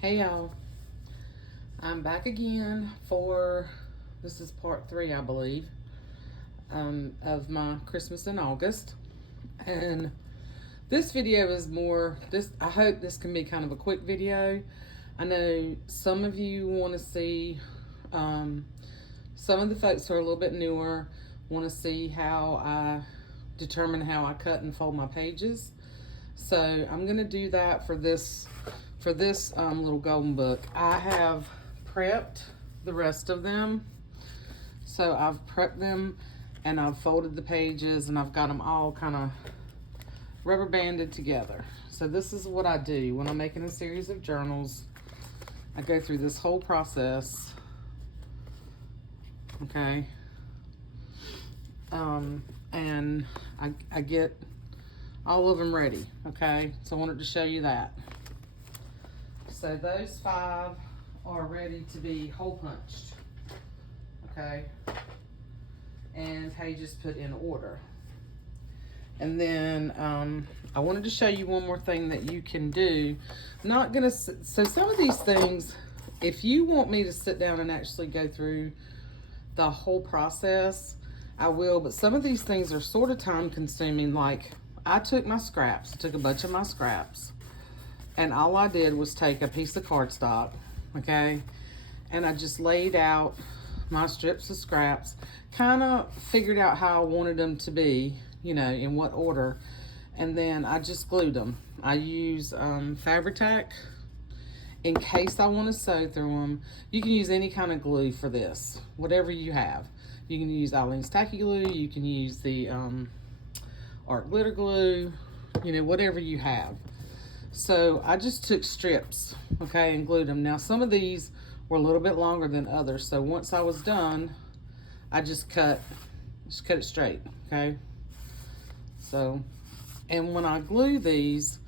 Hey y'all, I'm back again for this is part 3, I believe, of my Christmas in August. And this video is more this. I hope this can be kind of a quick video. I know some of you want to see, some of the folks who are a little bit newer want to see how I determine how I cut and fold my pages. So I'm gonna do that for this little golden book. I have prepped the rest of them. So I've prepped them and I've folded the pages and I've got them all kind of rubber banded together. So this is what I do when I'm making a series of journals. I go through this whole process. Okay. And I get all of them ready. Okay. So I wanted to show you that. So those 5 are ready to be hole punched, okay, and pages put in order. And then I wanted to show you one more thing that you can do. So some of these things, if you want me to sit down and actually go through the whole process, I will, but some of these things are sort of time consuming. Like I took a bunch of my scraps, and all I did was take a piece of cardstock, okay, and I just laid out my strips of scraps, kind of figured out how I wanted them to be, you know, in what order, and then I just glued them. I use Fabri-Tac in case I want to sew through them. You can use any kind of glue for this, whatever you have. You can use Eileen's Tacky Glue, you can use the art glitter glue, you know, whatever you have. So I just took strips, okay, and glued them. Now some of these were a little bit longer than others, so once I was done, I just cut it straight, okay. So, and when I glue these,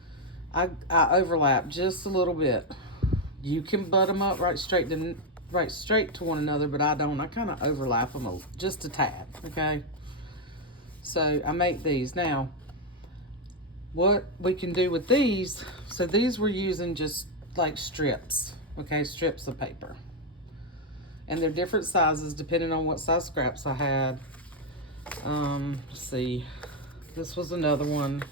I overlap just a little bit. You can butt them up right straight to one another, but I don't. I kind of overlap them just a tad, okay. So I make these now. What we can do with these, so these we're using just like strips, okay, strips of paper. And they're different sizes depending on what size scraps I had. Let's see, this was another one.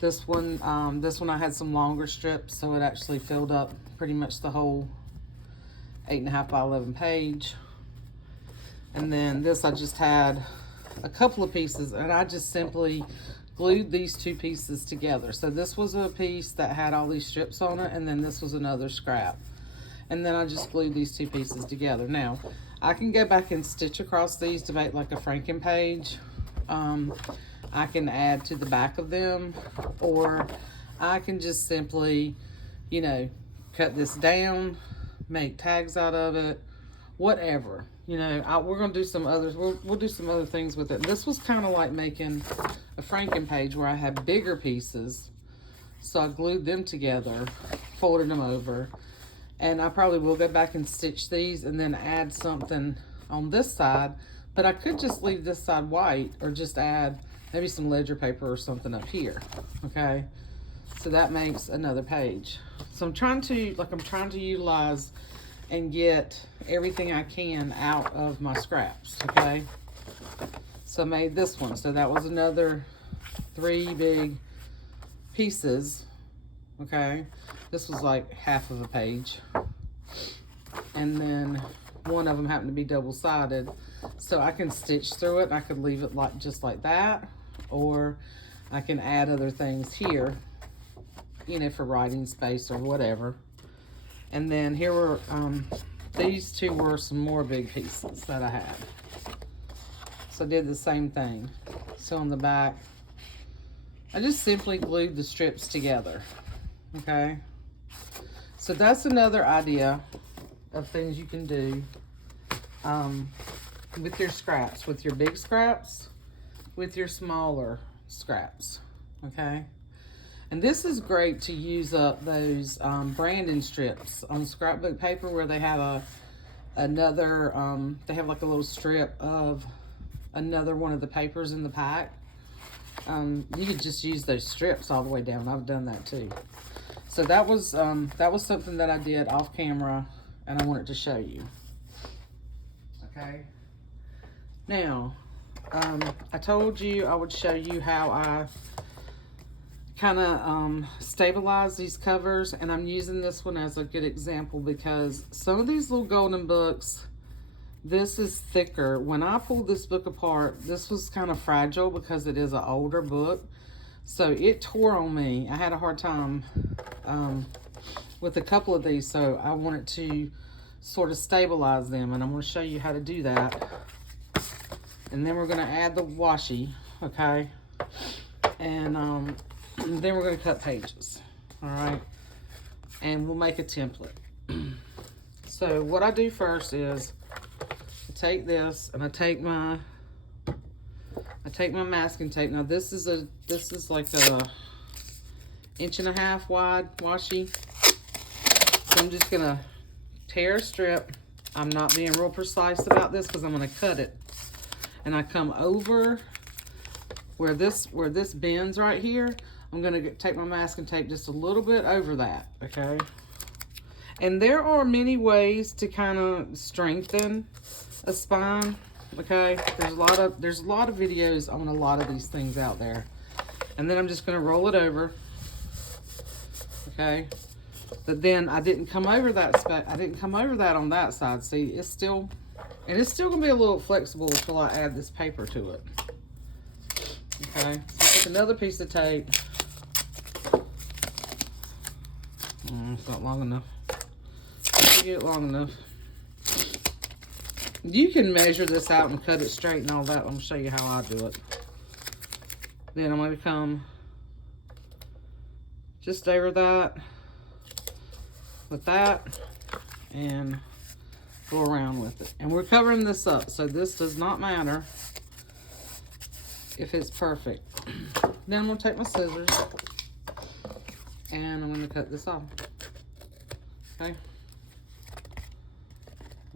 This one I had some longer strips, so it actually filled up pretty much the whole 8.5 by 11 page. And then this I just had a couple of pieces, and I just simply glued these 2 pieces together. So this was a piece that had all these strips on it, and then this was another scrap. And then I just glued these 2 pieces together. Now, I can go back and stitch across these to make like a Franken page. I can add to the back of them, or I can just simply, you know, cut this down, make tags out of it, whatever. You know, we're gonna do some others. We'll do some other things with it. This was kind of like making a Franken page where I had bigger pieces, so I glued them together, folded them over, and I probably will go back and stitch these and then add something on this side. But I could just leave this side white, or just add maybe some ledger paper or something up here. Okay, so that makes another page. So I'm trying to utilize and get everything I can out of my scraps, okay? So I made this one. So that was another 3 big pieces, okay? This was like half of a page. And then one of them happened to be double-sided. So I can stitch through it, and I could leave it like just like that, or I can add other things here, you know, for writing space or whatever. And then here were, these 2 were some more big pieces that I had. So I did the same thing. So on the back, I just simply glued the strips together, okay? So that's another idea of things you can do with your scraps, with your big scraps, with your smaller scraps, okay? And this is great to use up those branding strips on scrapbook paper where they have they have like a little strip of another one of the papers in the pack. You could just use those strips all the way down. I've done that too. So that was something that I did off camera, and I wanted to show you. Okay. Now, I told you I would show you how I kind of stabilize these covers, and I'm using this one as a good example because some of these little golden books, this is thicker. When I pulled this book apart, this was kind of fragile because it is an older book, so it tore on me. I had a hard time with a couple of these, so I wanted to sort of stabilize them, and I'm going to show you how to do that. And then we're going to add the washi, okay? And then we're going to cut pages, all right? And we'll make a template. So what I do first is I take this and I take my masking tape. Now this is like a 1.5 inch wide washi. So I'm just going to tear a strip. I'm not being real precise about this because I'm going to cut it. And I come over where this bends right here. I'm going to take my masking tape just a little bit over that, okay? And there are many ways to kind of strengthen a spine, okay? There's a lot of videos on a lot of these things out there. And then I'm just going to roll it over, okay? But then I didn't come over that on that side. See, it's still going to be a little flexible until I add this paper to it. Okay, so take another piece of tape. It's not long enough. Get it long enough. You can measure this out and cut it straight and all that. I'm going to show you how I do it. Then I'm going to come just over that with that and go around with it. And we're covering this up, so this does not matter if it's perfect. Then I'm going to take my scissors and I'm going to cut this off. Okay?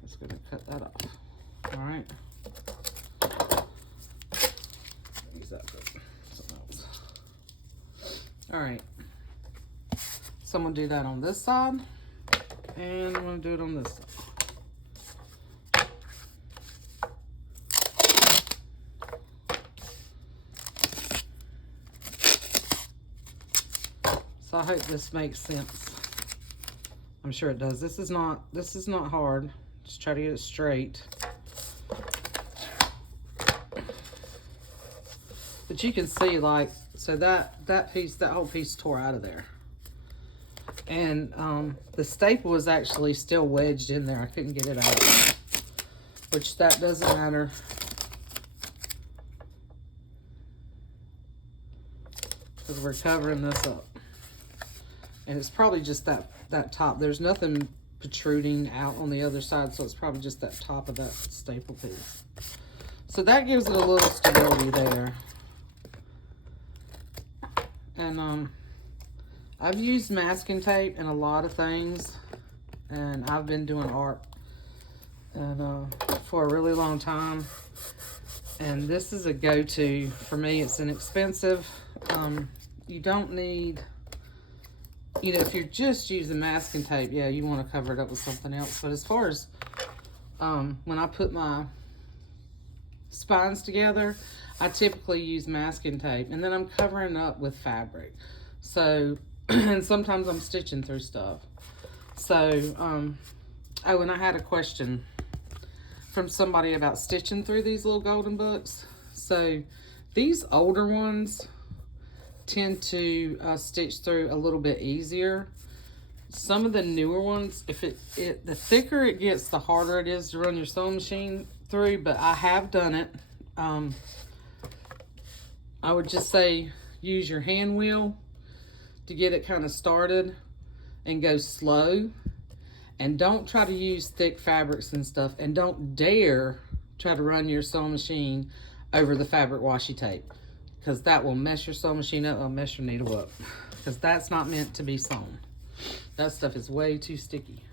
Just going to cut that off. All right. Use that for something else. All right. So I'm going to do that on this side, and I'm going to do it on this side. So I hope this makes sense. I'm sure it does. This is not hard. Just try to get it straight. But you can see, like, so that whole piece tore out of there. And the staple was actually still wedged in there. I couldn't get it out. Which that doesn't matter. Because we're covering this up. And it's probably just that top. There's nothing protruding out on the other side, so it's probably just that top of that staple piece. So that gives it a little stability there. And I've used masking tape in a lot of things, and I've been doing art and for a really long time. And this is a go-to for me. It's inexpensive. You don't need, you know, if you're just using masking tape, yeah, you want to cover it up with something else. But as far as when I put my spines together, I typically use masking tape, and then I'm covering up with fabric. So, and sometimes I'm stitching through stuff. So, oh, and I had a question from somebody about stitching through these little golden books. So these older ones tend to stitch through a little bit easier. Some of the newer ones, the thicker it gets, the harder it is to run your sewing machine through, but I have done it. I would just say use your hand wheel to get it kind of started and go slow. And don't try to use thick fabrics and stuff, and don't dare try to run your sewing machine over the fabric washi tape, because that will mess your sewing machine up, it'll mess your needle up, because that's not meant to be sewn. That stuff is way too sticky.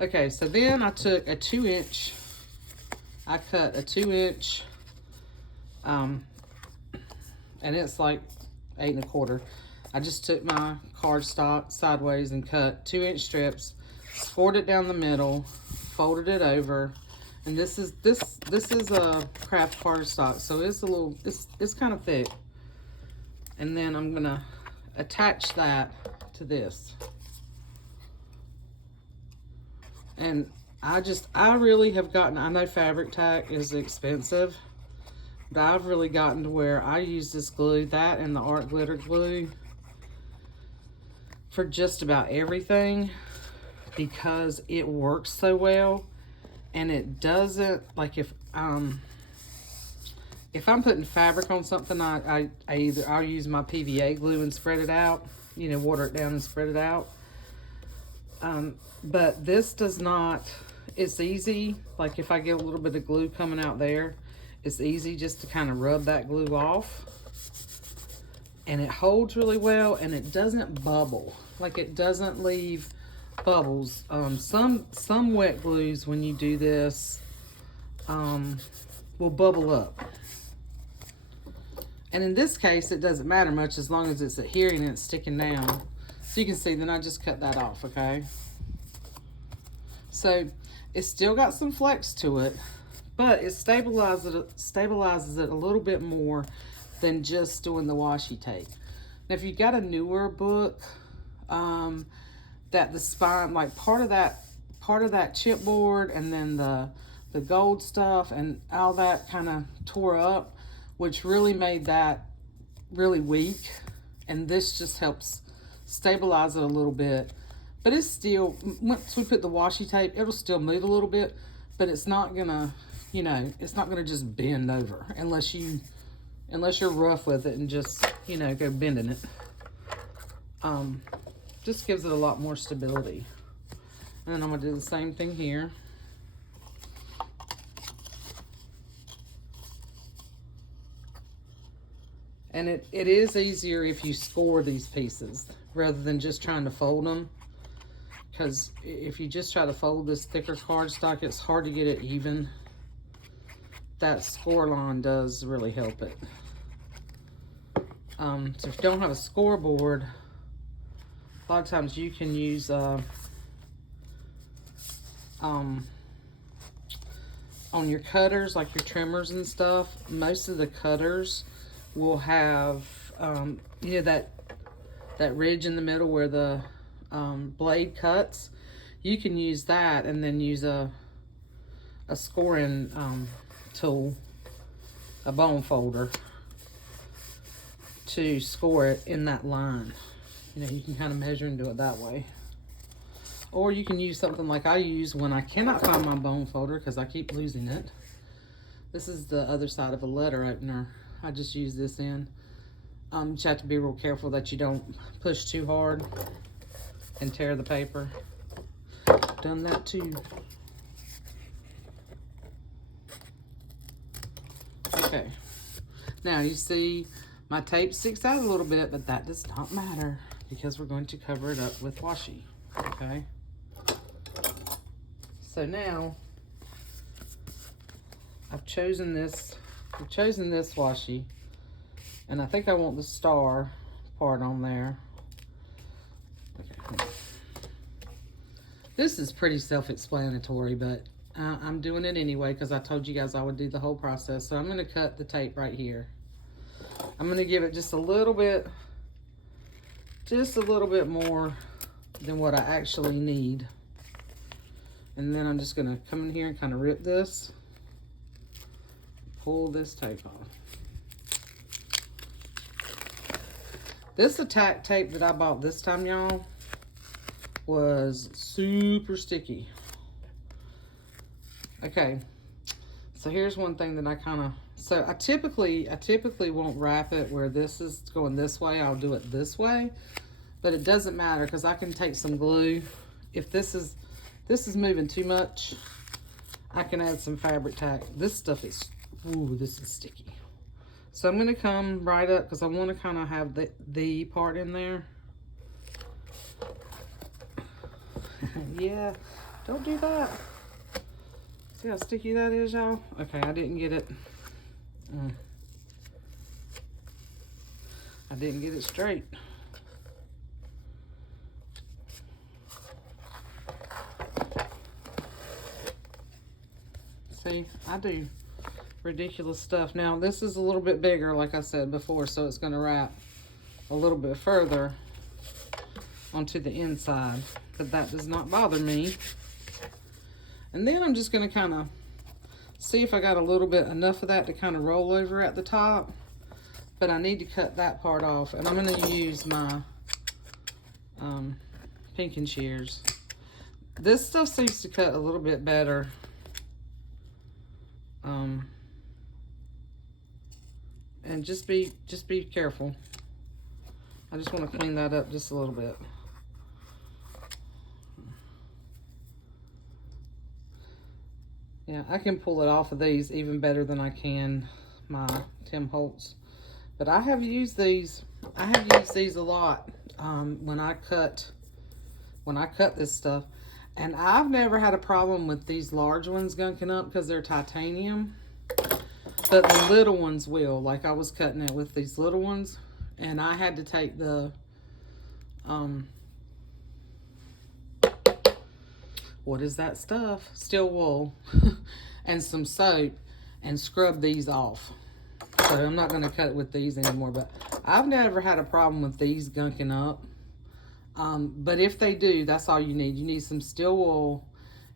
Okay, so then I took a 2-inch, I cut a 2-inch, and it's like 8 1/4. I just took my cardstock sideways and cut 2-inch strips, scored it down the middle, folded it over, and this is a craft cardstock, so it's a little, it's kind of thick. And then I'm gonna attach that to this. And I really have gotten, I know fabric tack is expensive, but I've really gotten to where I use this glue, that and the art glitter glue, for just about everything, because it works so well. And it doesn't, like if I'm putting fabric on something, I'll use my PVA glue and spread it out, you know, water it down and spread it out. But this does not, it's easy, like if I get a little bit of glue coming out there, it's easy just to kind of rub that glue off. And it holds really well, and it doesn't bubble. Like, it doesn't leave bubbles. Some wet glues, when you do this, will bubble up. And in this case, it doesn't matter much as long as it's adhering and it's sticking down. So you can see, then I just cut that off, okay? So it's still got some flex to it, but it stabilizes it a little bit more than just doing the washi tape. Now, if you've got a newer book, that the spine, like part of that chipboard and then the gold stuff and all that kind of tore up, which really made that really weak. And this just helps stabilize it a little bit. But it's still, once we put the washi tape, it'll still move a little bit, but it's not gonna, you know, it's not gonna just bend over unless you're rough with it and just, you know, go bending it. Just gives it a lot more stability. And then I'm gonna do the same thing here. And it is easier if you score these pieces rather than just trying to fold them. Because if you just try to fold this thicker cardstock, it's hard to get it even. That score line does really help it. So if you don't have a scoreboard, a lot of times you can use on your cutters, like your trimmers and stuff. Most of the cutters will have you know, that ridge in the middle where the blade cuts. You can use that and then use a scoring tool, a bone folder, to score it in that line. You know, you can kind of measure and do it that way. Or you can use something like I use when I cannot find my bone folder because I keep losing it. This is the other side of a letter opener. I just use this in. You just have to be real careful that you don't push too hard and tear the paper. Done that too. Okay. Now you see my tape sticks out a little bit, but that does not matter because we're going to cover it up with washi, okay? So now I've chosen this washi, and I think I want the star part on there. Okay. This is pretty self-explanatory, but I'm doing it anyway because I told you guys I would do the whole process. So I'm going to cut the tape right here. I'm going to give it just a little bit more than what I actually need. And then I'm just going to come in here and kind of rip this, pull this tape off. This attack tape that I bought this time, y'all, was super sticky. Okay, so here's one thing that I kind of, so I typically won't wrap it where this is going this way. I'll do it this way, but it doesn't matter because I can take some glue. If this is moving too much, I can add some fabric tack. This stuff is, ooh, this is sticky. So I'm gonna come right up because I want to kind of have the part in there. Yeah, don't do that. See how sticky that is, y'all? Okay, I didn't get it. I didn't get it straight. See, I do ridiculous stuff. Now, this is a little bit bigger, like I said before, so it's going to wrap a little bit further onto the inside, but that does not bother me. And then I'm just going to kind of see if I got a little bit enough of that to kind of roll over at the top, but I need to cut that part off, and I'm going to use my pinking shears. This stuff seems to cut a little bit better. And just be careful. I just want to clean that up just a little bit. Yeah, I can pull it off of these even better than I can my Tim Holtz. But I have used these. I have used these a lot when I cut this stuff. And I've never had a problem with these large ones gunking up because they're titanium. But the little ones will. Like I was cutting it with these little ones. And I had to take the, what is that stuff? Steel wool and some soap and scrub these off. So I'm not going to cut it with these anymore. But I've never had a problem with these gunking up. But if they do, that's all you need. You need some steel wool,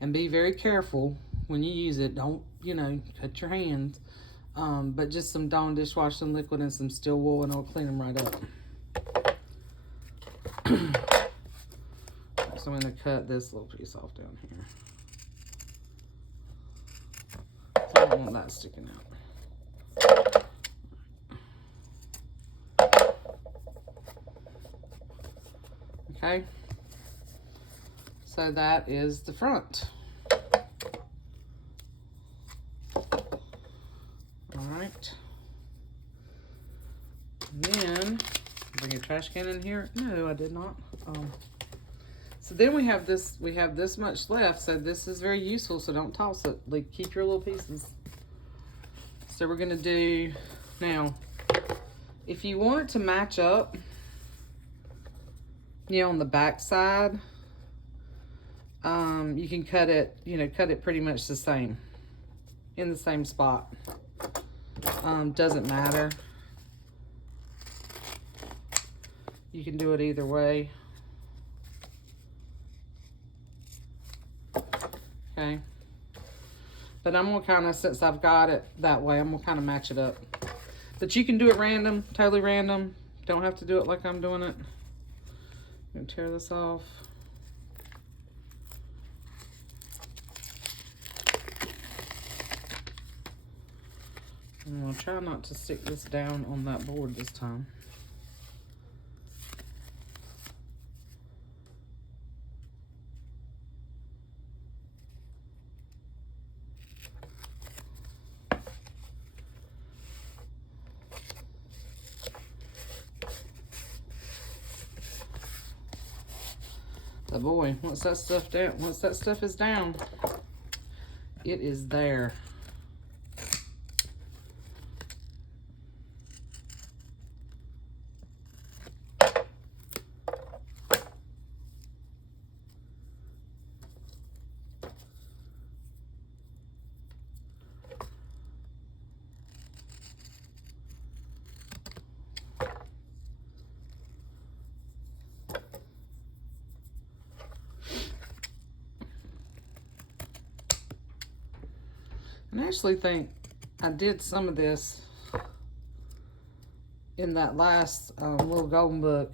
and be very careful when you use it. Don't, you know, cut your hands. But just some Dawn dishwashing liquid and some steel wool, and it'll clean them right up. So I'm going to cut this little piece off down here. So I don't want that sticking out. Okay, so that is the front. All right. And then, bring a trash can in here. No, I did not. So then we have this much left. So this is very useful. So don't toss it. Like, keep your little pieces. So we're gonna do now. If you want it to match up, you know, on the back side, you can cut it, you know, cut it pretty much the same, in the same spot. Doesn't matter. You can do it either way. Okay. But I'm gonna kind of, since I've got it that way, I'm gonna kind of match it up. But you can do it random, totally random. Don't have to do it like I'm doing it. I'm gonna tear this off. I'm gonna try not to stick this down on that board this time. But boy, once that stuff is down, it is there. And I actually think I did some of this in that last little golden book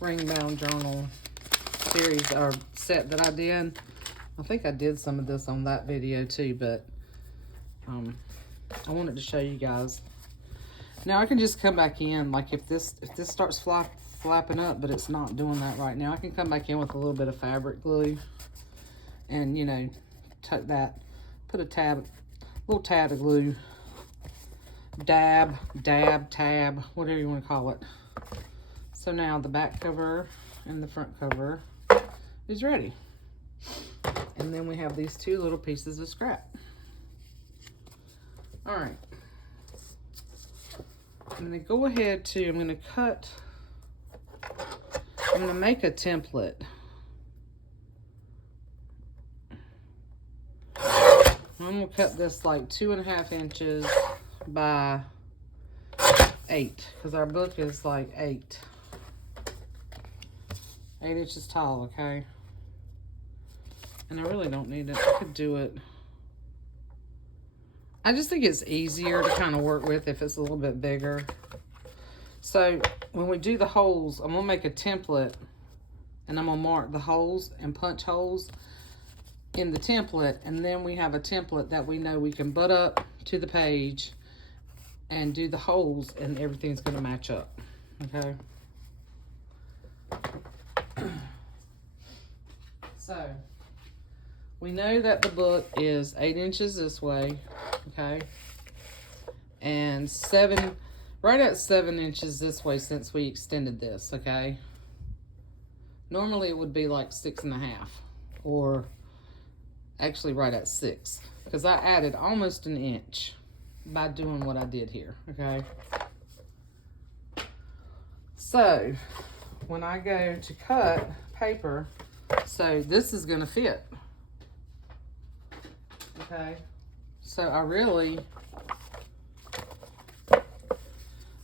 ring bound journal series or set that I did. I think I did some of this on that video too, but I wanted to show you guys. Now I can just come back in, like if this starts flapping up, but it's not doing that right now, I can come back in with a little bit of fabric glue and, you know, tuck that. Put a little tab of glue, dab, tab, whatever you want to call it. So now the back cover and the front cover is ready. And then we have these two little pieces of scrap. All right. I'm going to go ahead to, I'm going to make a template. I'm gonna cut this like 2.5 inches by 8, because our book is like 8 inches tall, okay? And I really don't need it. I could do it. I just think it's easier to kind of work with if it's a little bit bigger. So when we do the holes, I'm gonna make a template and I'm gonna mark the holes and punch holes in the template, and then we have a template that we know we can butt up to the page and do the holes, and everything's gonna match up, okay? So we know that the book is 8 inches this way, okay? And right at 7 inches this way since we extended this, okay? Normally it would be like 6.5, or actually right at 6, because I added almost an inch by doing what I did here, okay? So when I go to cut paper, so this is gonna fit, okay? So I really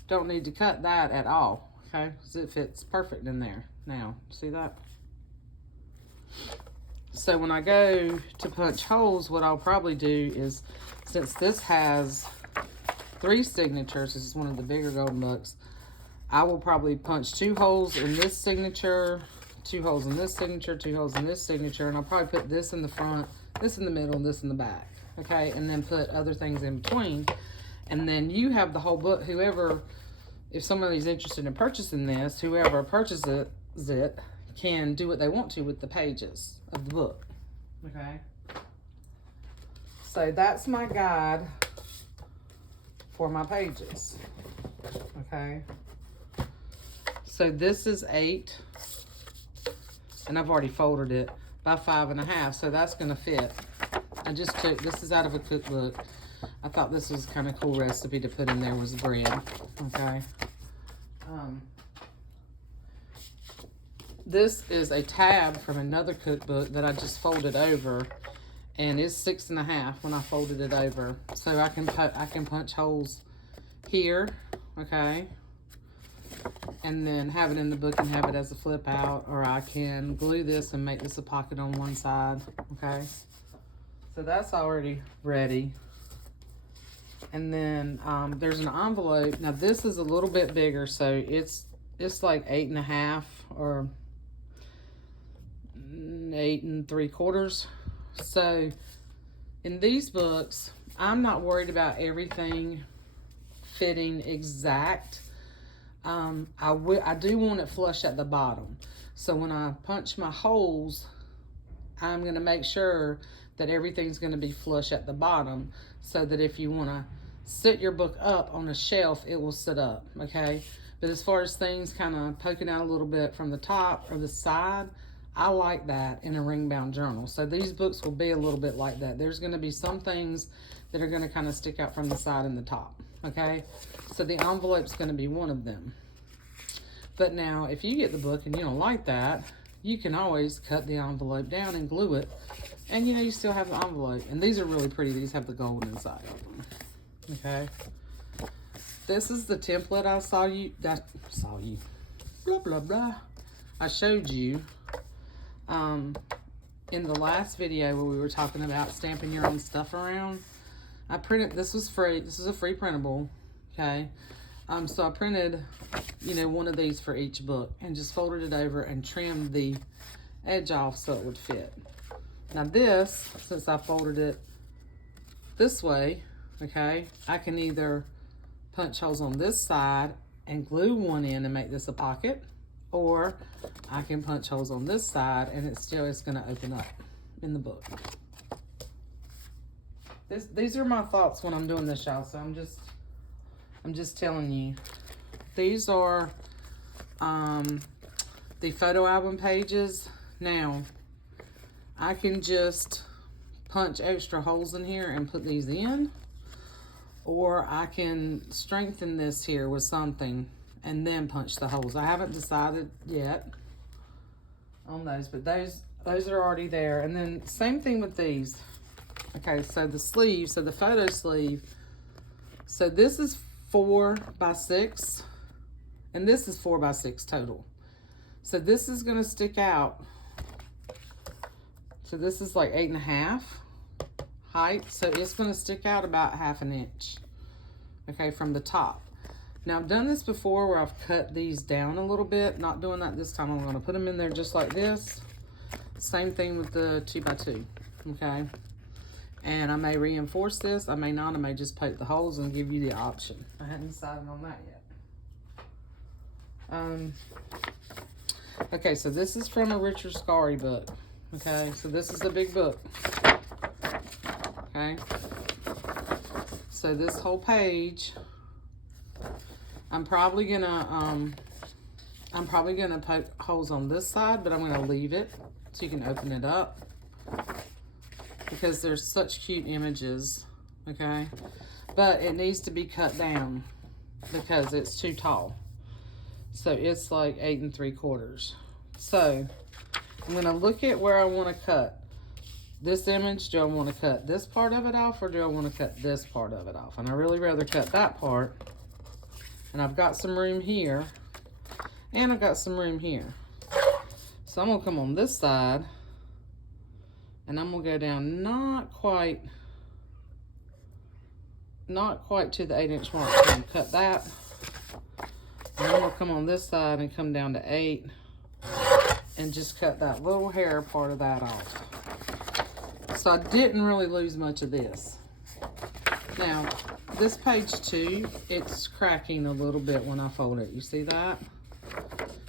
don't need to cut that at all, okay? Because it fits perfect in there. Now, see that? So when I go to punch holes, what I'll probably do is, since this has 3 signatures, this is one of the bigger golden books, I will probably punch 2 holes in this signature, 2 holes in this signature, 2 holes in this signature, and I'll probably put this in the front, this in the middle, and this in the back, okay? And then put other things in between. And then you have the whole book. Whoever, if somebody's interested in purchasing this, whoever purchases it can do what they want to with the pages of the book, okay? So that's my guide for my pages, okay? So this is 8, and I've already folded it, by 5.5, so that's gonna fit. I just took, this is out of a cookbook. I thought this was kind of cool recipe to put in there, was bread, okay? This is a tab from another cookbook that I just folded over, and it's 6.5 when I folded it over. So I can punch holes here, okay? And then have it in the book and have it as a flip out, or I can glue this and make this a pocket on one side, okay? So that's already ready. And then there's an envelope. Now this is a little bit bigger, so it's like 8.5 or 8 3/4. So in these books, I'm not worried about everything fitting exact. I do want it flush at the bottom. So when I punch my holes, I'm gonna make sure that everything's gonna be flush at the bottom, so that if you wanna sit your book up on a shelf, it will sit up, okay? But as far as things kind of poking out a little bit from the top or the side, I like that in a ring-bound journal. So these books will be a little bit like that. There's gonna be some things that are gonna kind of stick out from the side and the top, okay? So the envelope's gonna be one of them. But now, if you get the book and you don't like that, you can always cut the envelope down and glue it, and you still have the envelope. And these are really pretty. These have the gold inside of them, okay? This is the template I showed you in the last video where we were talking about stamping your own stuff around. I printed, this was free, this is a free printable, okay? So I printed, one of these for each book and just folded it over and trimmed the edge off so it would fit. Now this, since I folded it this way, okay, I can either punch holes on this side and glue one in and make this a pocket, or I can punch holes on this side and it's gonna open up in the book. These are my thoughts when I'm doing this, y'all, so I'm just telling you. These are the photo album pages. Now, I can just punch extra holes in here and put these in, or I can strengthen this here with something and then punch the holes. I haven't decided yet on those, but those are already there. And then same thing with these, Okay, so the sleeve, so the photo sleeve, so this is 4 by 6, and this is 4 by 6 total. So this is gonna stick out. So this is like 8.5 height, so it's gonna stick out about 1/2 inch, okay, from the top. Now I've done this before where I've cut these down a little bit. Not doing that this time. I'm gonna put them in there just like this. Same thing with the 2 by 2, okay? And I may reinforce this, I may not, I may just poke the holes and give you the option. I hadn't decided on that yet. Okay, so this is from a Richard Scarry book. Okay, so this is a big book. Okay, so this whole page, I'm probably gonna poke holes on this side, but I'm gonna leave it so you can open it up because there's such cute images. Okay, but it needs to be cut down because it's too tall. So it's like 8 3/4. So I'm gonna look at where I want to cut this image. Do I want to cut this part of it off, or do I want to cut this part of it off? And I really rather cut that part. And I've got some room here, and I've got some room here. So I'm gonna come on this side, and I'm gonna go down not quite to the 8-inch mark. So I'm gonna cut that, and I'm gonna come on this side and come down to 8, and just cut that little hair part of that off. So I didn't really lose much of this. Now, this page 2, it's cracking a little bit when I fold it. You see that?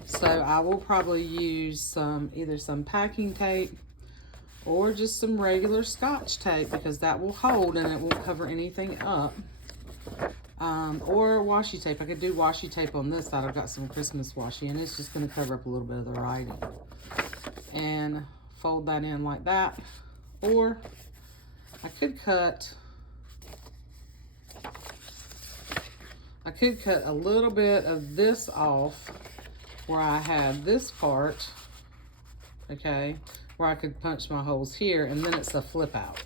So I will probably use either some packing tape or just some regular Scotch tape, because that will hold and it won't cover anything up. Or washi tape. I could do washi tape on this side. I've got some Christmas washi, and it's just going to cover up a little bit of the writing. And fold that in like that. Or I could cut a little bit of this off where I have this part, okay, where I could punch my holes here, and then it's a flip out.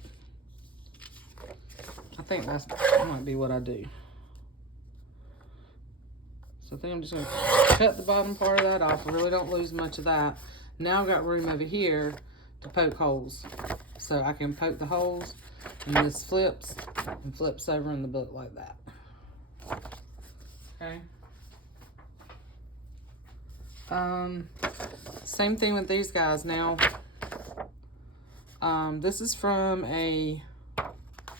I think that might be what I do. So I think I'm just gonna cut the bottom part of that off. I really don't lose much of that. Now I've got room over here to poke holes. So I can poke the holes, and this flips and flips over in the book like that. Okay. Same thing with these guys. Now, this is from a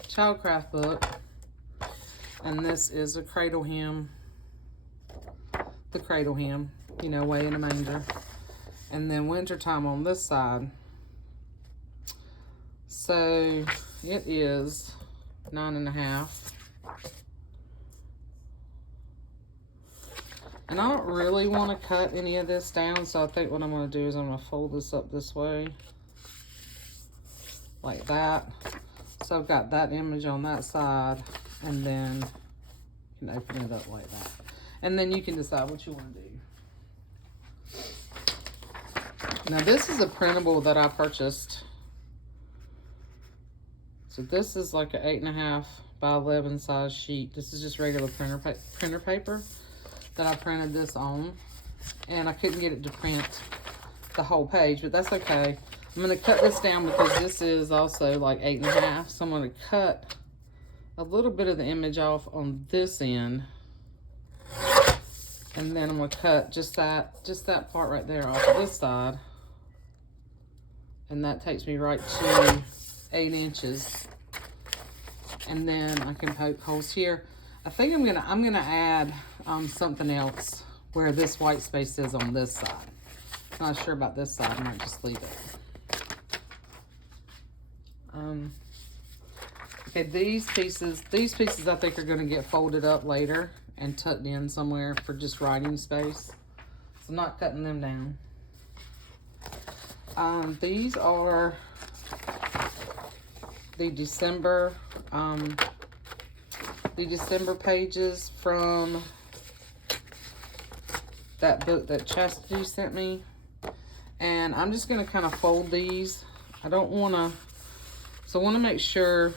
childcraft book, and this is a cradle hem. The cradle hem, you know, way in a manger. And then wintertime on this side. So it is 9.5. And I don't really want to cut any of this down, so I think what I'm going to do is I'm going to fold this up this way, like that. So I've got that image on that side, and then you can open it up like that. And then you can decide what you want to do. Now this is a printable that I purchased. So this is like an 8.5 by 11 size sheet. This is just regular printer paper that I printed this on, and I couldn't get it to print the whole page, but that's okay. I'm going to cut this down because this is also like 8.5, so I'm going to cut a little bit of the image off on this end, and then I'm going to cut just that part right there off of this side, and that takes me right to 8 inches, and then I can poke holes here. I think I'm gonna add something else where this white space is on this side. I'm not sure about this side. I might just leave it. Okay, these pieces I think are gonna get folded up later and tucked in somewhere for just writing space. So I'm not cutting them down. These are the December pages from that book that Chastity sent me, and I'm just going to kind of fold these. I don't want to So I want to make sure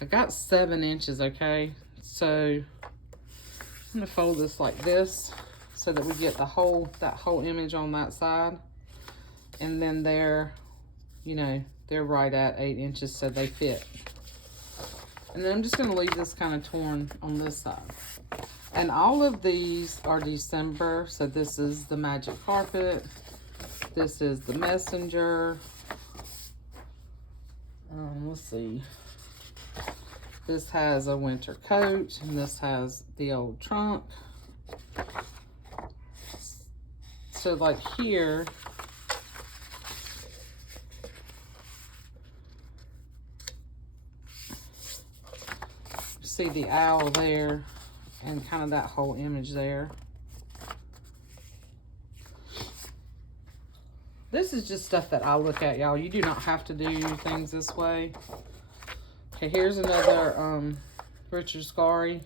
I got 7 inches, okay? So I'm gonna fold this like this so that we get that whole image on that side. And then they're, you know, they're right at 8 inches, so they fit. And then I'm just gonna leave this kind of torn on this side. And all of these are December. So this is the Magic Carpet. This is the Messenger. Let's see. This has a winter coat, and this has the old trunk. So like here, see the owl there and kind of that whole image there. This is just stuff that I look at, y'all. You do not have to do things this way. Okay, here's another Richard Scarry.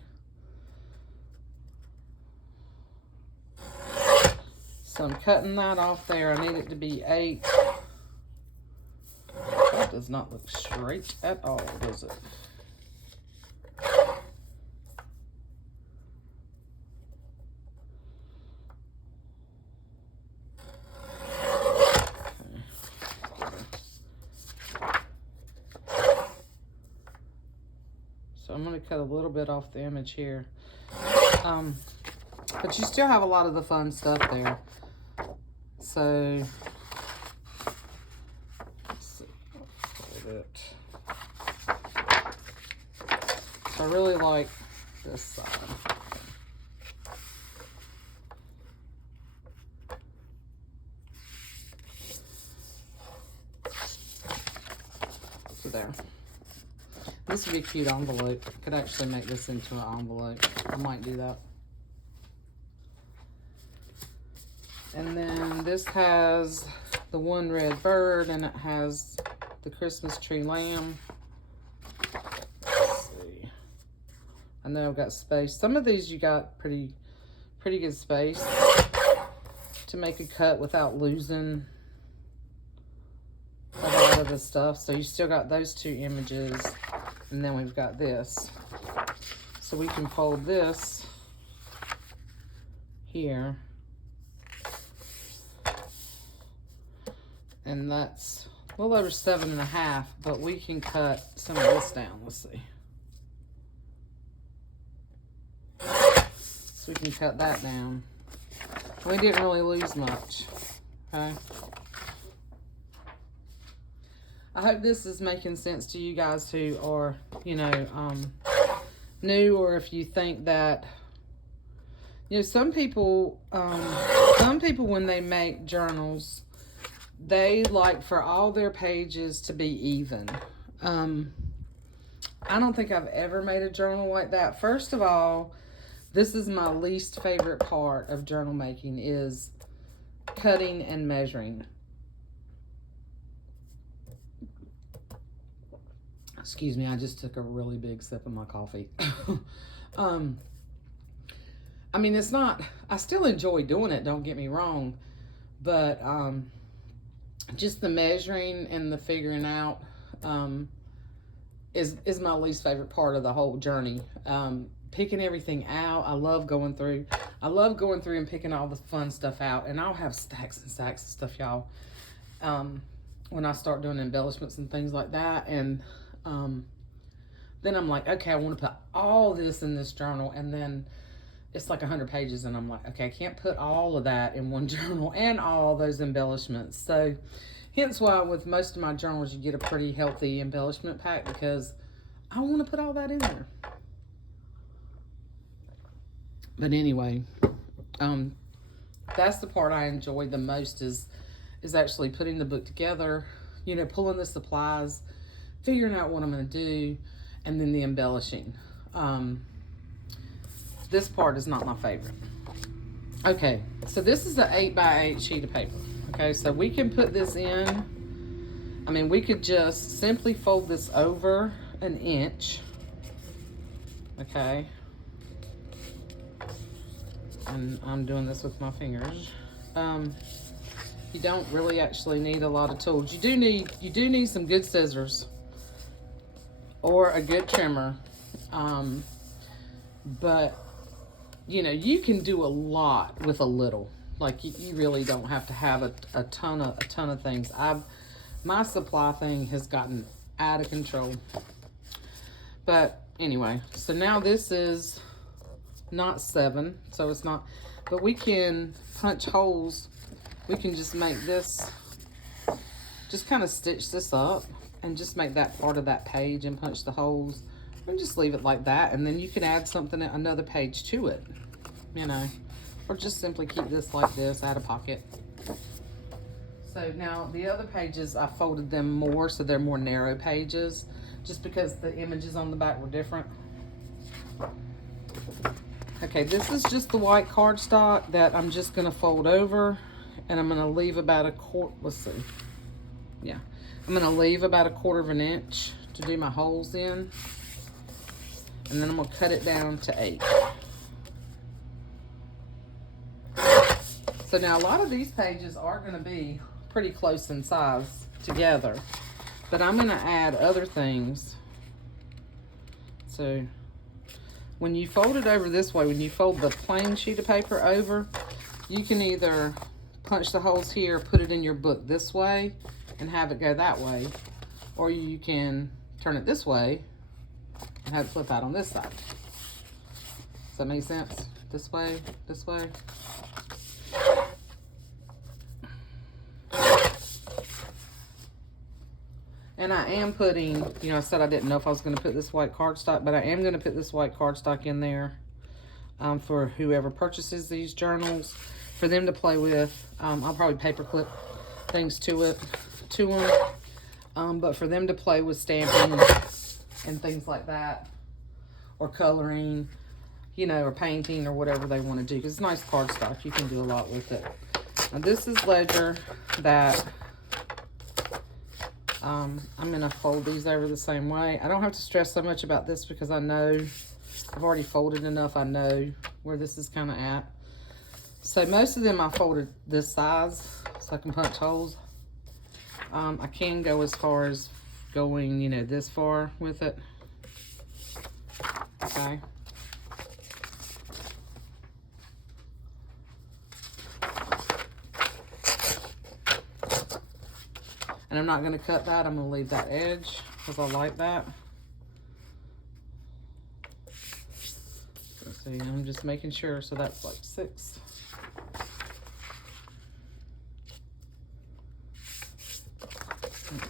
So I'm cutting that off there. I need it to be 8. That does not look straight at all, does it? So I'm going to cut a little bit off the image here. But you still have a lot of the fun stuff there. So, let's see. Hold it. So I really like this side. So there. This would be a cute envelope. Could actually make this into an envelope. I might do that. And then this has the one red bird, and it has the Christmas tree lamb. Let's see. I know I've got space. Some of these you got pretty good space to make a cut without losing a lot of the stuff. So you still got those 2 images. And then we've got this. So we can fold this here. And that's a little over 7.5, but we can cut some of this down. Let's see. So we can cut that down. We didn't really lose much, okay? I hope this is making sense to you guys who are, you know, new, or if you think that, you know, some people when they make journals, they like for all their pages to be even. I don't think I've ever made a journal like that. First of all, this is my least favorite part of journal making, is cutting and measuring. Excuse me, I just took a really big sip of my coffee. I mean, it's not, I still enjoy doing it, don't get me wrong, but just the measuring and the figuring out is my least favorite part of the whole journey. Picking everything out, I love going through and picking all the fun stuff out, and I'll have stacks and stacks of stuff, y'all, when I start doing embellishments and things like that. And then I'm like, okay, I want to put all this in this journal, and then it's like 100 pages, and I'm like, okay, I can't put all of that in one journal and all those embellishments. So hence why with most of my journals you get a pretty healthy embellishment pack, because I want to put all that in there. But anyway, that's the part I enjoy the most, is actually putting the book together, you know, pulling the supplies, figuring out what I'm going to do, and then the embellishing. This part is not my favorite. Okay, so this is an 8x8 sheet of paper. Okay, so we can put this in. I mean, we could just simply fold this over 1 inch. Okay. And I'm doing this with my fingers. you don't really actually need a lot of tools. You do need some good scissors or a good trimmer. But you know, you can do a lot with a little. Like you really don't have to have a ton of things. My supply thing has gotten out of control. But anyway, so now this is not 7, so it's not, but we can punch holes. We can just make this, just kind of stitch this up and just make that part of that page and punch the holes and just leave it like that. And then you can add something, another page to it, you know, or just simply keep this like this, add a pocket. So now the other pages, I folded them more so they're more narrow pages, just because the images on the back were different. Okay, this is just the white cardstock that I'm just gonna fold over, and I'm gonna leave about a quarter, let's see. Yeah, I'm gonna leave about a 1/4 inch to do my holes in, and then I'm gonna cut it down to 8. So now a lot of these pages are gonna be pretty close in size together, but I'm gonna add other things. So when you fold it over this way, when you fold the plain sheet of paper over, you can either punch the holes here, put it in your book this way and have it go that way, or you can turn it this way and have it flip out on this side. Does that make sense? This way, this way. And I am putting, you know, I said I didn't know if I was going to put this white cardstock, but I am going to put this white cardstock in there for whoever purchases these journals, for them to play with. I'll probably paper clip things to them, but for them to play with stamping and things like that, or coloring, you know, or painting or whatever they want to do, because it's nice cardstock. You can do a lot with it. Now this is ledger that I'm going to fold these over the same way. I don't have to stress so much about this because I know I've already folded enough. I know where this is kind of at. So most of them I folded this size so I can punch holes. I can go as far as going, you know, this far with it. Okay. And I'm not going to cut that. I'm going to leave that edge because I like that. Let's see, I'm just making sure. So that's like 6.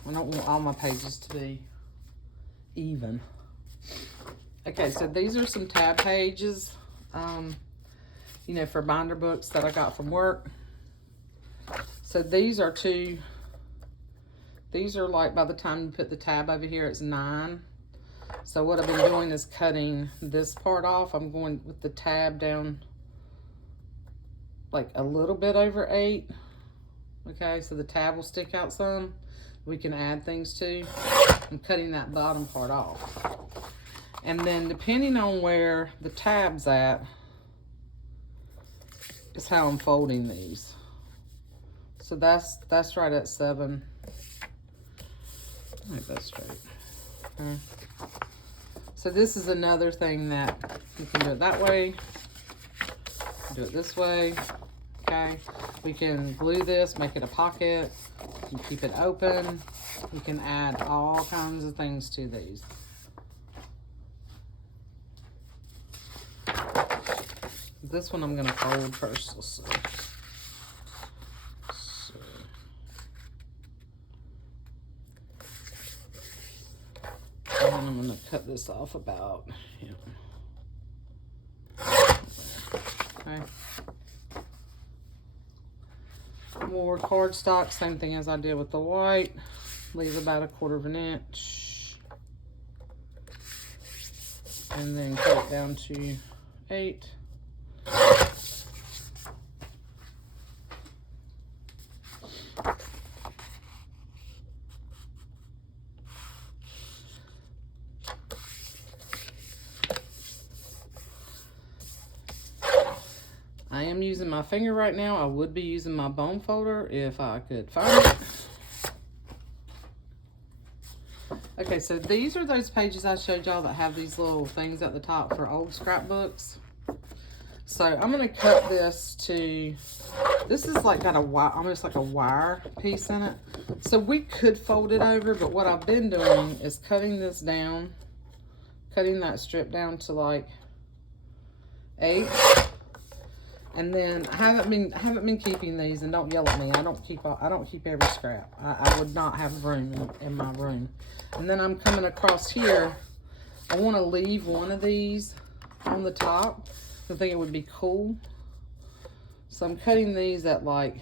I don't want all my pages to be even. Okay, so these are some tab pages, you know, for binder books that I got from work. So these are these are like, by the time you put the tab over here, it's 9. So what I've been doing is cutting this part off. I'm going with the tab down like a little bit over 8. Okay, so the tab will stick out some. We can add things to. I'm cutting that bottom part off. And then depending on where the tab's at is how I'm folding these. So that's right at 7. Make that straight. Okay. So this is another thing that you can do it that way, do it this way. Okay, we can glue this, make it a pocket, you keep it open. You can add all kinds of things to these. This one I'm going to fold first. Let's see. And I'm going to cut this off about, you know. Okay. More cardstock, same thing as I did with the white. Leave about a 1/4 inch. And then cut it down to 8. I am using my finger right now. I would be using my bone folder if I could find it. Okay, so these are those pages I showed y'all that have these little things at the top for old scrapbooks. So I'm going to cut this to, this is like got a wire, almost like a wire piece in it. So we could fold it over, but what I've been doing is cutting this down, cutting that strip down to like 8. And then I haven't been keeping these, and don't yell at me. I don't keep every scrap. I would not have room in my room. And then I'm coming across here. I want to leave one of these on the top. I think it would be cool. So I'm cutting these at like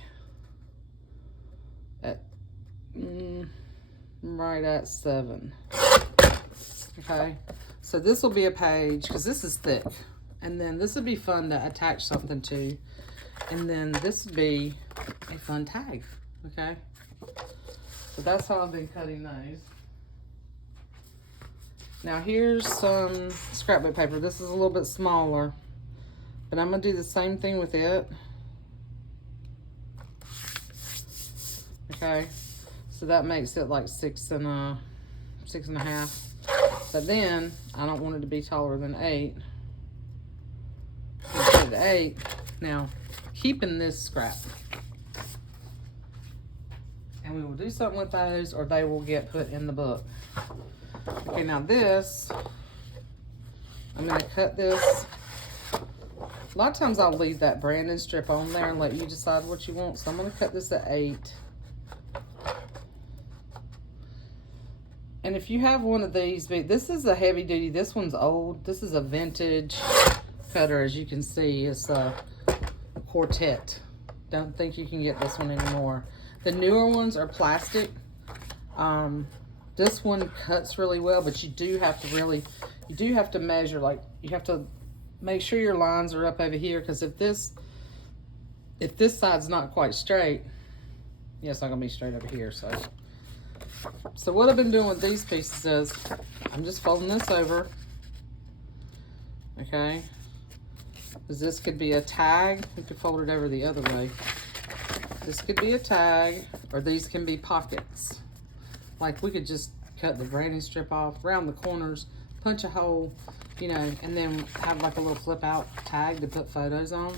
right at 7. Okay. So this will be a page because this is thick. And then this would be fun to attach something to. And then this would be a fun tag, okay? So that's how I've been cutting those. Now here's some scrapbook paper. This is a little bit smaller, but I'm gonna do the same thing with it. Okay, so that makes it like 6 and a half. But then I don't want it to be taller than 8. 8. Now, keeping this scrap. And we will do something with those, or they will get put in the book. Okay, now this, I'm going to cut this. A lot of times I'll leave that branding strip on there and let you decide what you want. So I'm going to cut this at 8. And if you have one of these, this is a heavy duty. This one's old. This is a vintage cutter, as you can see. It's a Quartet. Don't think you can get this one anymore. The newer ones are plastic. This one cuts really well, but you do have to measure, like you have to make sure your lines are up over here, because if this side's not quite straight, yeah, it's not gonna be straight over here. So what I've been doing with these pieces is I'm just folding this over, okay? Because this could be a tag. We could fold it over the other way. This could be a tag, or these can be pockets. Like we could just cut the branding strip off, round the corners, punch a hole, you know, and then have like a little flip out tag to put photos on.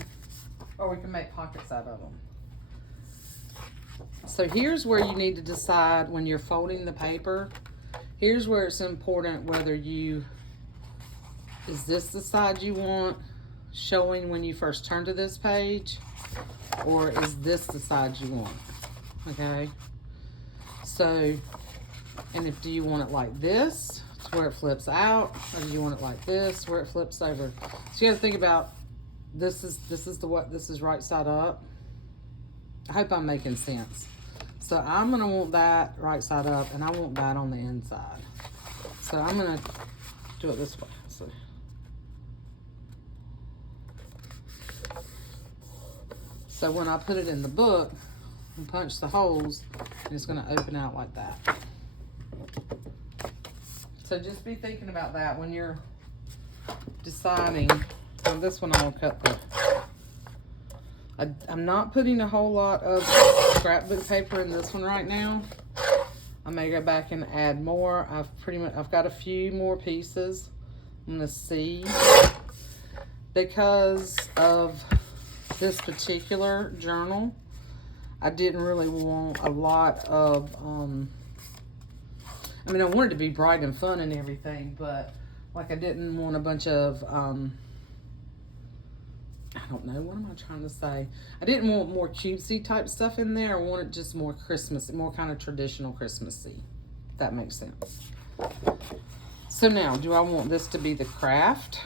Or we can make pockets out of them. So here's where you need to decide when you're folding the paper. Here's where it's important whether is this the side you want showing when you first turn to this page, or is this the side you want, okay? So, and do you want it like this, to where it flips out, or do you want it like this, where it flips over? So you gotta think about, this is right side up. I hope I'm making sense. So I'm gonna want that right side up, and I want that on the inside. So I'm gonna do it this way. So when I put it in the book and punch the holes, it's going to open out like that. So just be thinking about that when you're deciding. On this one, I'll cut I'm not putting a whole lot of scrapbook paper in this one right now. I may go back and add more. I've got a few more pieces. I'm going to see, because of this particular journal, I didn't really want a lot of, I mean, I wanted to be bright and fun and everything, but like I didn't want a bunch of, I don't know, what am I trying to say? I didn't want more cutesy type stuff in there. I wanted just more Christmas, more kind of traditional Christmassy, if that makes sense. So now, do I want this to be the craft,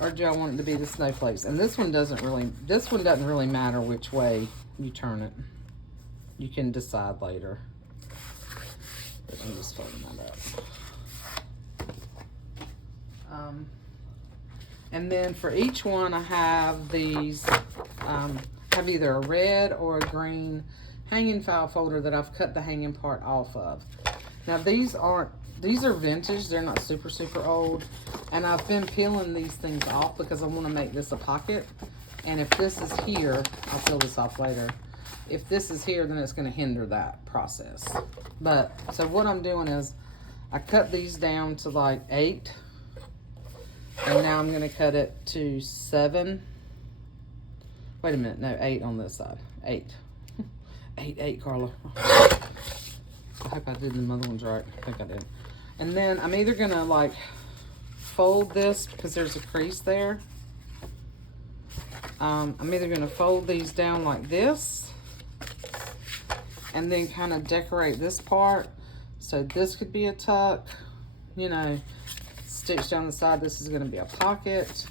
or do I want it to be the snowflakes? And this one doesn't really matter which way you turn it. You can decide later. But I'm just folding that up. And then for each one, I have these, have either a red or a green hanging file folder that I've cut the hanging part off of. Now these These are vintage. They're not super, super old. And I've been peeling these things off because I want to make this a pocket. And if this is here, I'll peel this off later. If this is here, then it's going to hinder that process. But, so what I'm doing is, I cut these down to like 8. And now I'm going to cut it to 7. Wait a minute, no, 8 on this side. 8. 8, Carla. I hope I did the other ones right. I think I did. And then I'm either going to like fold this because there's a crease there. I'm either going to fold these down like this and then kind of decorate this part. So this could be a tuck, you know, stitch down the side. This is going to be a pocket.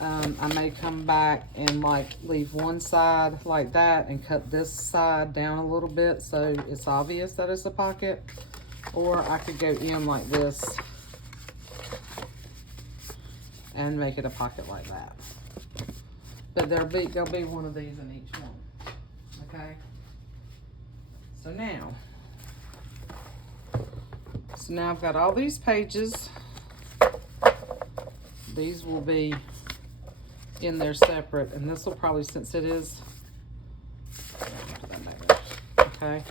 I may come back and like leave one side like that and cut this side down a little bit so it's obvious that it's a pocket. Or I could go in like this and make it a pocket like that. But there'll be one of these in each one. Okay? So now I've got all these pages. These will be in there separate, and this will probably, since it is, okay,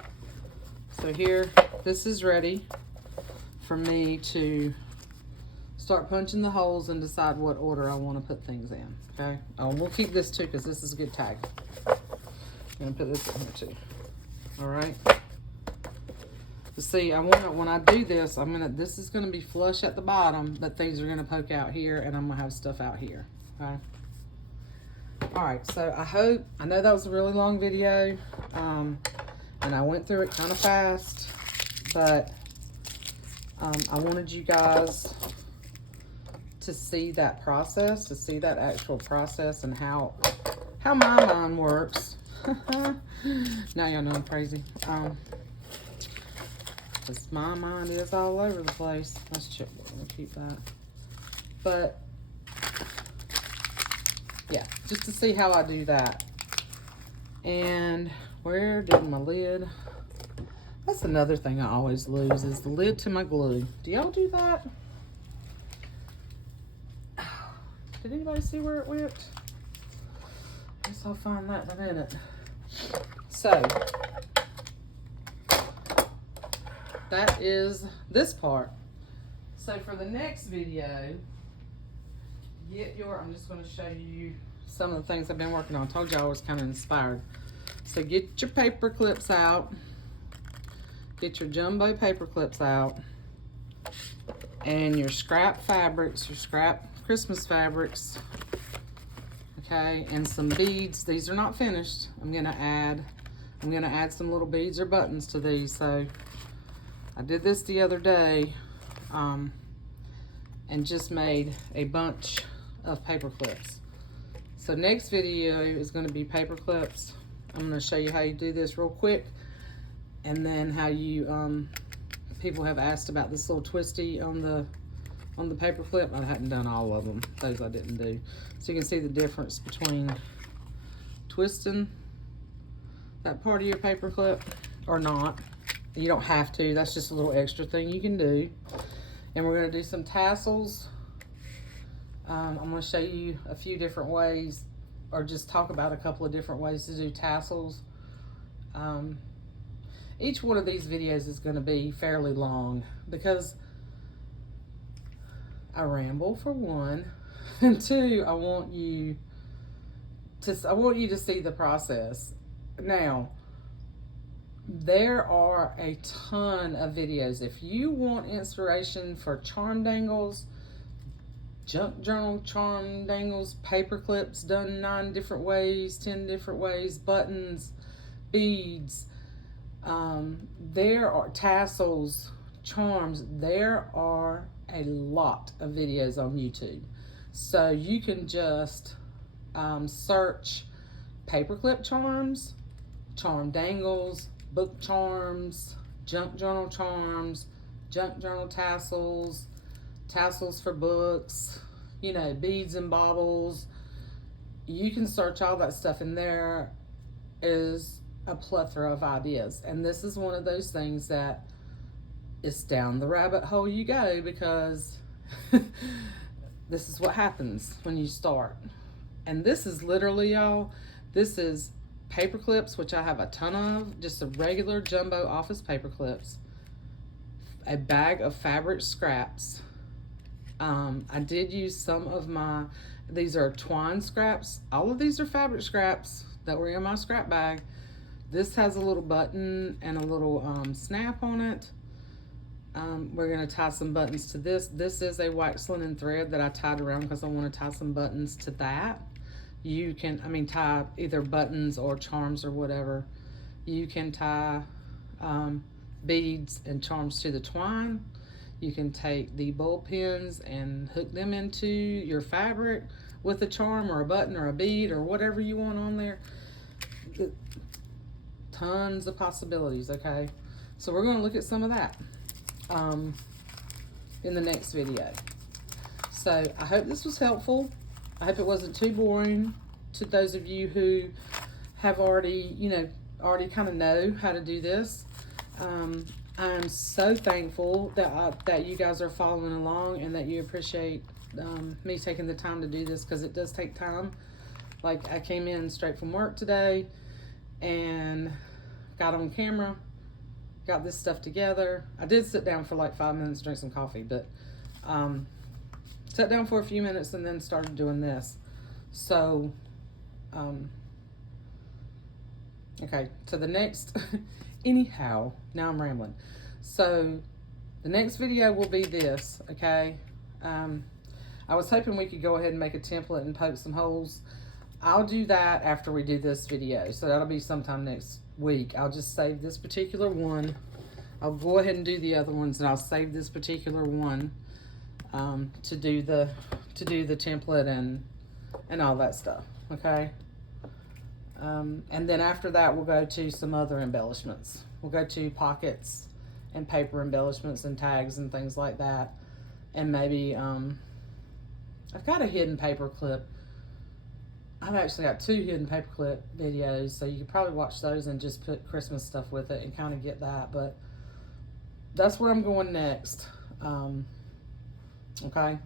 so here, this is ready for me to start punching the holes and decide what order I want to put things in. Okay, oh, we'll keep this too because this is a good tag. I'm gonna put this in here too. All right, see, I want to, when I do this, this is gonna be flush at the bottom, but things are gonna poke out here, and I'm gonna have stuff out here. Okay. All right, so I know that was a really long video, and I went through it kind of fast, but I wanted you guys to see that process, to see that actual process and how my mind works. Now y'all know I'm crazy. Because my mind is all over the place. Let's check, we'll keep that. But yeah, just to see how I do that. And where did my lid? That's another thing I always lose, is the lid to my glue. Do y'all do that? Did anybody see where it went? Guess I'll find that in a minute. So that is this part. So for the next video, I'm just going to show you some of the things I've been working on. I told you I was kind of inspired. So get your paper clips out. Get your jumbo paper clips out. And your scrap fabrics, your scrap Christmas fabrics. Okay, and some beads. These are not finished. I'm gonna add some little beads or buttons to these. So I did this the other day, and just made a bunch of paper clips. So next video is going to be paper clips. I'm going to show you how you do this real quick, and then how you people have asked about this little twisty on the paper clip. I hadn't done all of them. Those I didn't do. So you can see the difference between twisting that part of your paper clip or not. You don't have to. That's just a little extra thing you can do. And we're going to do some tassels. I'm going to show you a few different ways, or just talk about a couple of different ways to do tassels. Each one of these videos is going to be fairly long because I ramble, for one, and two, I want you to see the process. Now, there are a ton of videos. If you want inspiration for charm dangles, junk journal charm dangles, paper clips done 9 different ways, 10 different ways, buttons, beads, there are tassels, charms, there are a lot of videos on YouTube. So you can just search paperclip charms, charm dangles, book charms, junk journal charms, junk journal tassels, tassels for books, you know, beads and bottles. You can search all that stuff, and there is a plethora of ideas. And this is one of those things that it's down the rabbit hole you go, because this is what happens when you start. And this is literally, y'all, this is paper clips, which I have a ton of, just a regular jumbo office paper clips, a bag of fabric scraps. I did use some of these are twine scraps. All of these are fabric scraps that were in my scrap bag. This has a little button and a little snap on it. We're going to tie some buttons to this. This is a wax linen thread that I tied around because I want to tie some buttons to that. You can, tie either buttons or charms or whatever. You can tie beads and charms to the twine. You can take the bulb pins and hook them into your fabric with a charm or a button or a bead or whatever you want on there. Tons of possibilities, okay? So we're going to look at some of that in the next video. So I hope this was helpful. I hope it wasn't too boring to those of you who have already kind of know how to do this. I'm so thankful that you guys are following along and that you appreciate me taking the time to do this, because it does take time. Like, I came in straight from work today and got on camera, got this stuff together. I did sit down for like 5 minutes, drink some coffee, but sat down for a few minutes and then started doing this. So, okay, so the next, anyhow, now I'm rambling. So the next video will be this, okay? I was hoping we could go ahead and make a template and poke some holes. I'll do that after we do this video, so that'll be sometime next week. I'll just save this particular one. I'll go ahead and do the other ones, and I'll save this particular one to do the template and all that stuff, okay? And then after that, we'll go to some other embellishments. We'll go to pockets and paper embellishments and tags and things like that. And maybe, I've got a hidden paper clip. I've actually got 2 hidden paper clip videos, so you could probably watch those and just put Christmas stuff with it and kind of get that. But that's where I'm going next. Okay?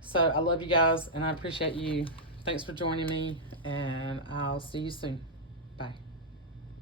So I love you guys, and I appreciate you. Thanks for joining me, and I'll see you soon. Bye.